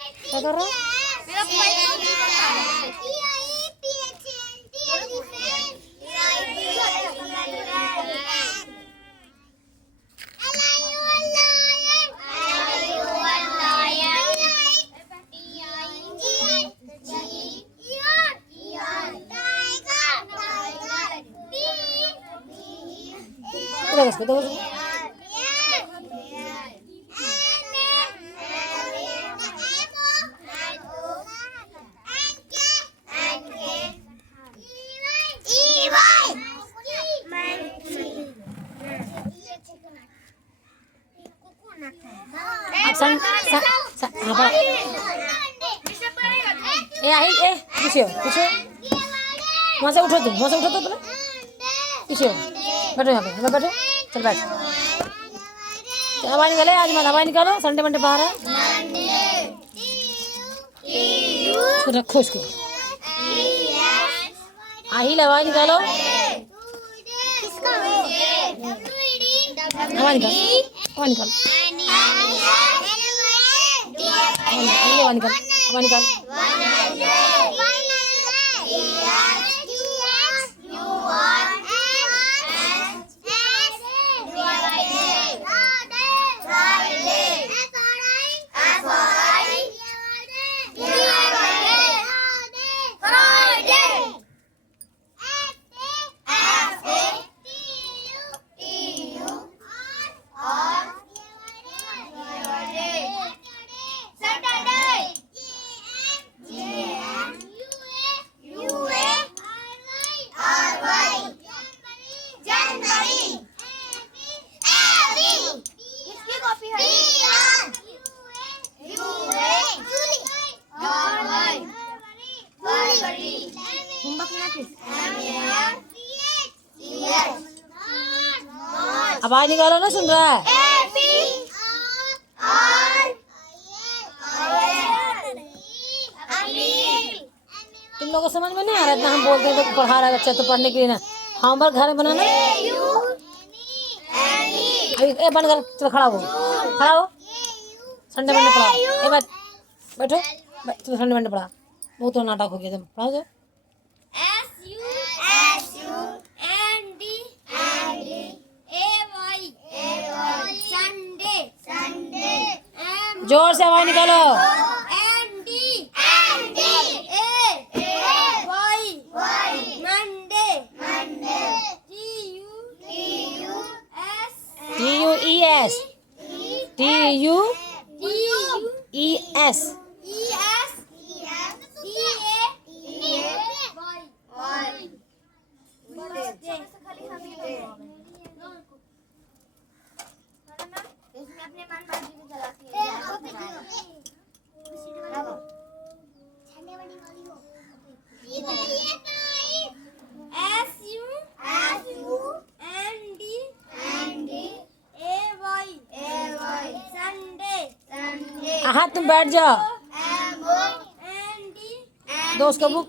क्या कर रहा है? देखो वहाँ से उठो तुम, वहाँ से उठो तो पीछे बैठो, यहाँ पे बैठो, चल बैठ। हवाई निकाले आज, मत हवाई निकालो, संडे मंडे बाहर है, रखो इसको। आहिल हवाई निकालो, हवा निकाल, हवा निकाल, हवा निकाल, हवा निकाल। आवाज निकालो ना, सुन रहा है? तुम लोगों को समझ में नहीं आ रहा इतना हम बोलते हैं तो पढ़ा रहा है बच्चा तो पढ़ने के लिए ना। होमवर्क घर में बनाना। अभी बंद कर, चलो खड़ा हो, खड़ा हो। संडे मंडे पढ़ाओ, ए बात बैठो, चलो संडे मंडे पढ़ा। बहुत तो नाटक हो गया, तुम पढ़ाओ जो। जोर से आवाज निकालो। TUES TUES हाँ तुम बैठ जाओ। दोस्त का बुक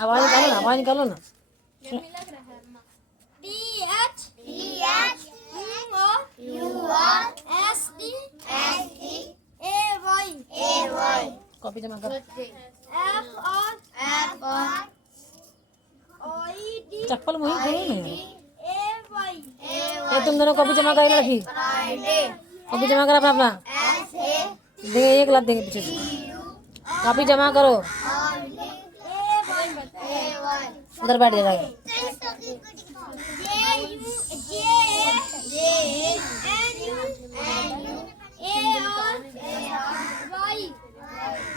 आवाज निकालो ना। कॉपी जमा कर। चप्पल मुही नहीं तुम दोनों कॉपी जमा कर रखी। कॉपी जमा कर अपना अपना देंगे, 1 लाख देंगे पीछे से। कॉपी जमा करो, उधर बैठ जाएगा।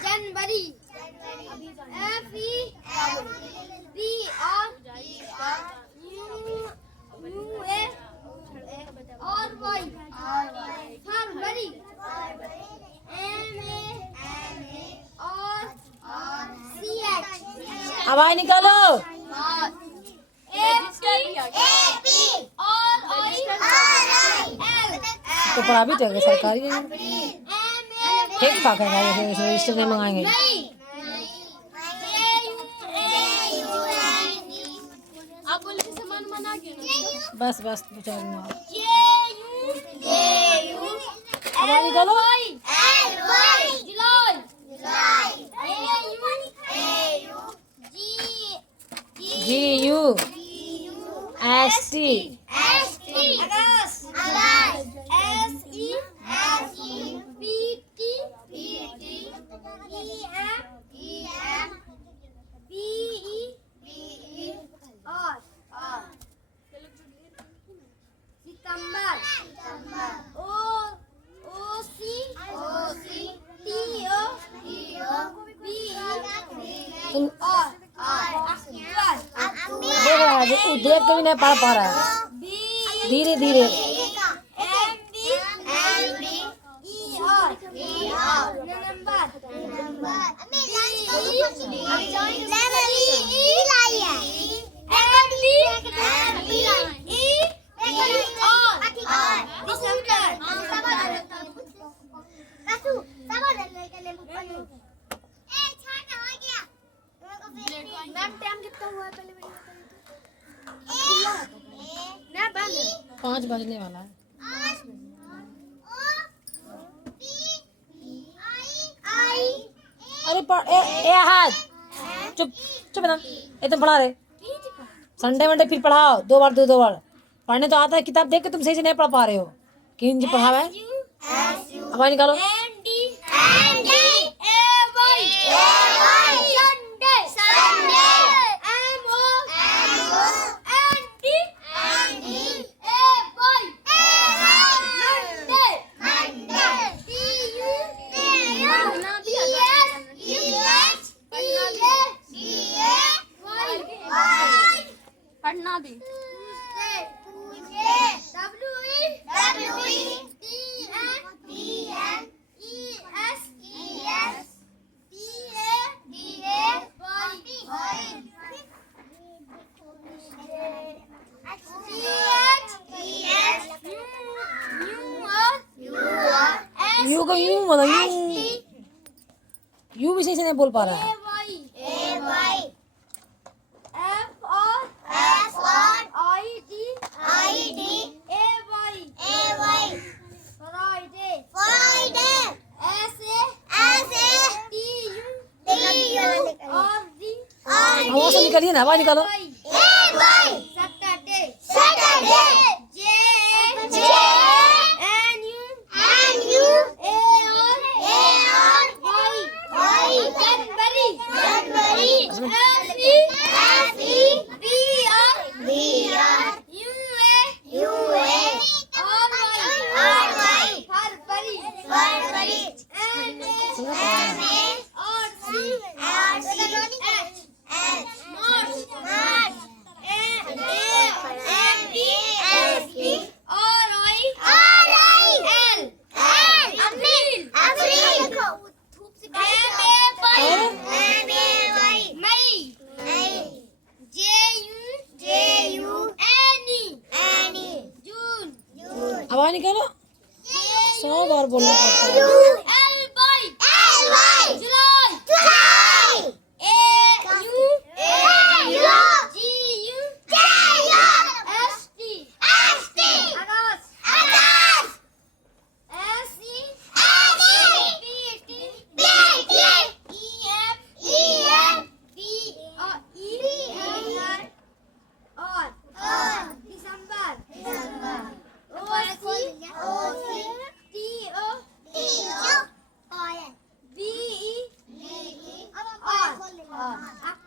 जनवरी फरवरी आवाज निकालो। पढ़ा भी तो है सरकारी ठीक ठाक है भाई, रजिस्टर नहीं मंगाएंगे। बस बस दो चार दिन और। अब निकालो। GUST तुम देख रहा है, देख के भी नहीं पढ़ पा रहा है, धीरे धीरे। मैम टाइम कितना हुआ है पहले बता 5 बजने वाला है। अरे हाथ चुप चुप ना, ये तुम पढ़ा रहे संडे मंडे फिर पढ़ाओ, 2 बार 2 बार पढ़ने तो आता है, किताब देख के तुम सही से नहीं पढ़ पा रहे हो। किन जी पढ़ावा है, अब निकालो। पढ़ना भी यू का यू मतलब यू भी सही से नहीं बोल पा रहा है। आवाज से निकालिए ना, आवाज निकालो। आवाज निकालो, 100 बार बोलना पड़ता है।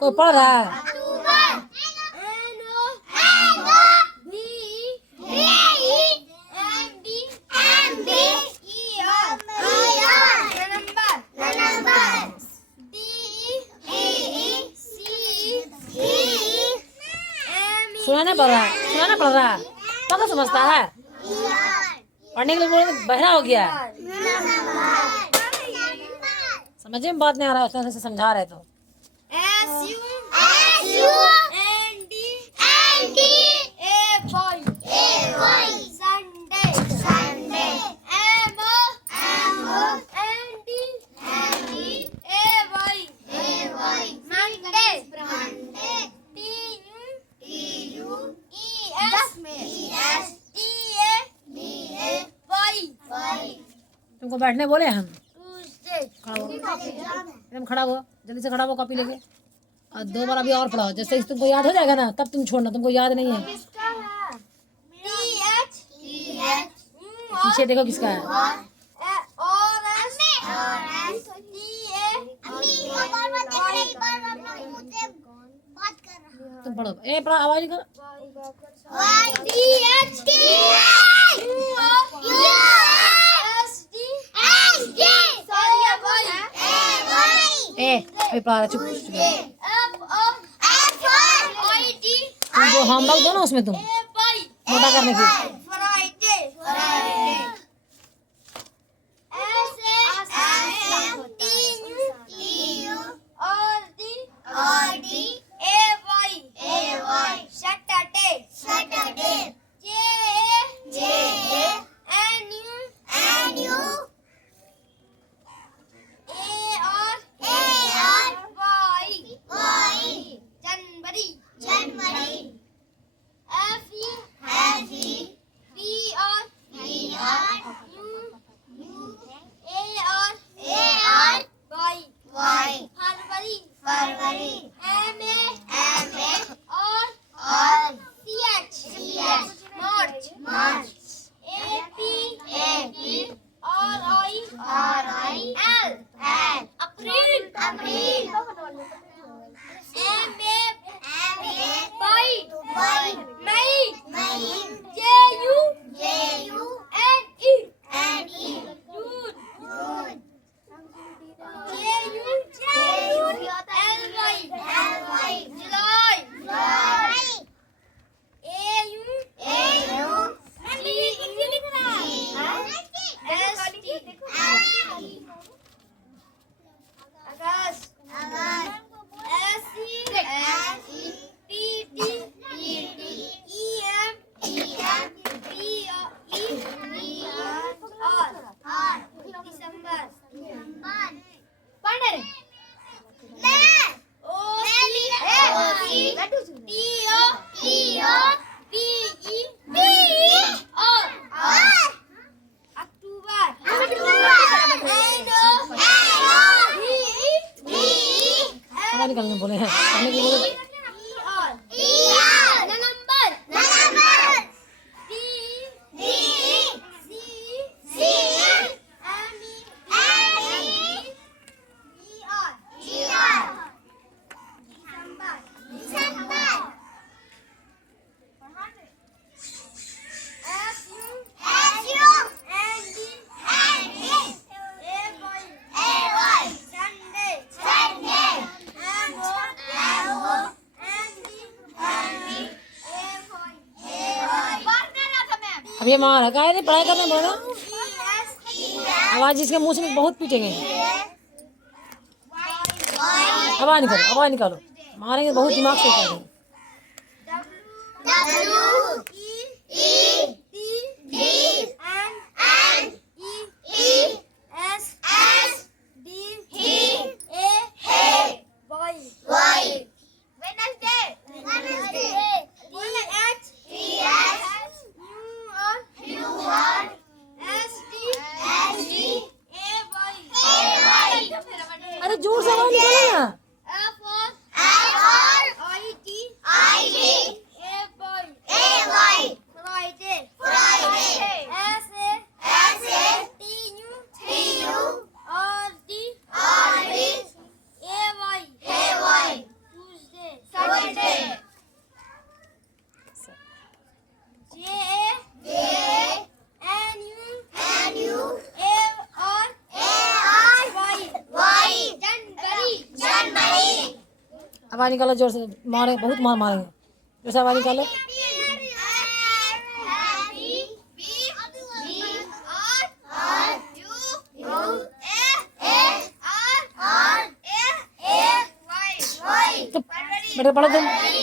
कोई पढ़ रहा है? सुनाना पड़ रहा है, सुनाना पड़ रहा है, तो क्या समझता है? पढ़ने के लिए बोले तो बहरा हो गया है। समझ में बात नहीं आ रहा है, उसने से समझा रहे तो। तुमको बैठने बोले हम? ट्यूसडे खड़ा हो, एकदम खड़ा हो, जल्दी से खड़ा हो कॉपी लेके। और 2 बार अभी और पढ़ाओ, जैसे ही तुमको याद हो जाएगा ना तब तुम छोड़ना, तुमको याद नहीं है। किसका है? TH पीछे देखो किसका है। तुम पढ़ो, ए पढ़ा, आवाज नहीं करो। ए अभी पढ़ा रहा, चुप चुप। तुम जो होमवर्क दो ना उसमें तुम मोटा करने की। निकलने बोले हैं, पढ़ने के बोले। अब ये मार का है, पढ़ाई करने बोला। आवाज इसके मुंह से बहुत पीटेंगे। आवाज निकालो, आवाज निकालो, मारेंगे बहुत दिमाग से करेंगे। अरे जोर से आवाज निकालो ना। आवाज निकालो जोर से, मारे बहुत मार मारेंगे, जोर से आवाज निकालो। तो बेटा पढ़ो तुम।